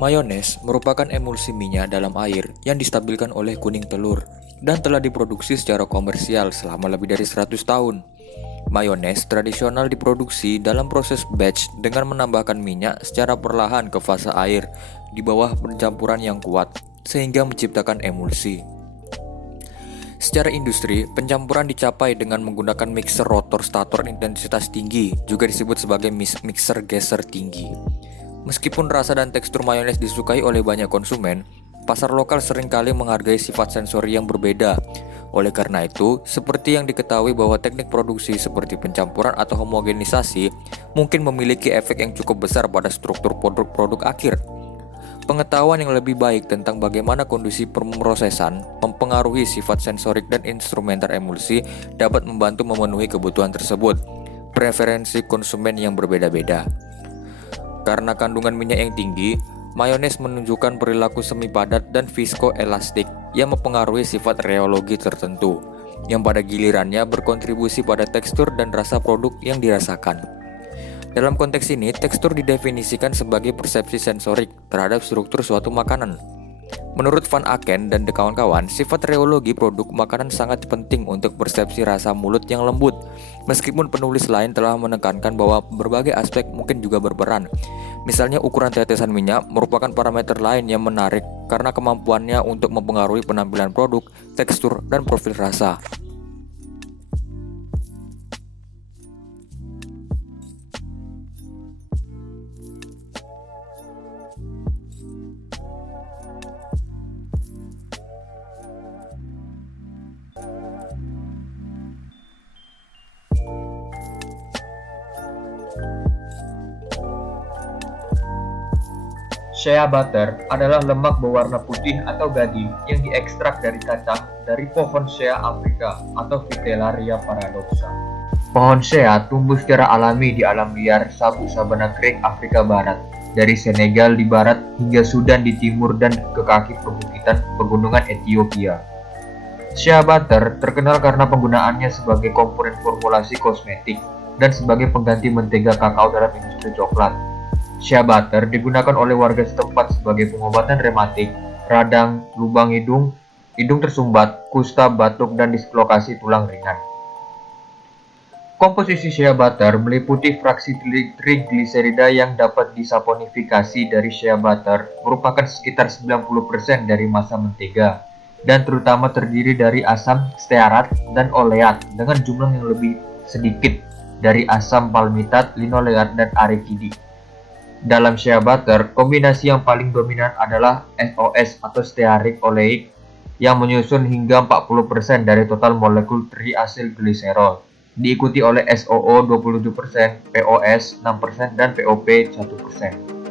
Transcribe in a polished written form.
Mayones merupakan emulsi minyak dalam air yang distabilkan oleh kuning telur dan telah diproduksi secara komersial selama lebih dari 100 tahun. Mayones tradisional diproduksi dalam proses batch dengan menambahkan minyak secara perlahan ke fase air di bawah pencampuran yang kuat, sehingga menciptakan emulsi. Secara industri, pencampuran dicapai dengan menggunakan mixer rotor stator intensitas tinggi, juga disebut sebagai mixer geser tinggi. Meskipun rasa dan tekstur mayones disukai oleh banyak konsumen, pasar lokal seringkali menghargai sifat sensori yang berbeda. Oleh karena itu, seperti yang diketahui bahwa teknik produksi seperti pencampuran atau homogenisasi mungkin memiliki efek yang cukup besar pada struktur produk-produk akhir. Pengetahuan yang lebih baik tentang bagaimana kondisi pemrosesan mempengaruhi sifat sensorik dan instrumenter emulsi dapat membantu memenuhi kebutuhan tersebut. Preferensi konsumen yang berbeda-beda. Karena kandungan minyak yang tinggi, mayones menunjukkan perilaku semi padat dan viskoelastik yang mempengaruhi sifat reologi tertentu, yang pada gilirannya berkontribusi pada tekstur dan rasa produk yang dirasakan. Dalam konteks ini, tekstur didefinisikan sebagai persepsi sensorik terhadap struktur suatu makanan. Menurut Van Aken dan kawan-kawan, sifat reologi produk makanan sangat penting untuk persepsi rasa mulut yang lembut. Meskipun penulis lain telah menekankan bahwa berbagai aspek mungkin juga berperan. Misalnya ukuran tetesan minyak merupakan parameter lain yang menarik karena kemampuannya untuk mempengaruhi penampilan produk, tekstur, dan profil rasa. Shea butter adalah lemak berwarna putih atau gading yang diekstrak dari kacang dari pohon shea Afrika atau Vitellaria paradoxa. Pohon shea tumbuh secara alami di alam liar Sabu-Sabana Creek, Afrika Barat, dari Senegal di barat hingga Sudan di timur dan ke kaki perbukitan pegunungan Ethiopia. Shea butter terkenal karena penggunaannya sebagai komponen formulasi kosmetik dan sebagai pengganti mentega kakao dalam industri coklat. Shea butter digunakan oleh warga setempat sebagai pengobatan rematik, radang, lubang hidung, hidung tersumbat, kusta, batuk, dan dislokasi tulang ringan. Komposisi shea butter meliputi fraksi trigliserida yang dapat disaponifikasi dari shea butter merupakan sekitar 90% dari massa mentega, dan terutama terdiri dari asam stearat dan oleat dengan jumlah yang lebih sedikit dari asam palmitat, linoleat, dan arekidik. Dalam shea butter, kombinasi yang paling dominan adalah SOS atau stearic oleic yang menyusun hingga 40% dari total molekul triacylglycerol, diikuti oleh SOO 27%, POS 6%, dan POP 1%.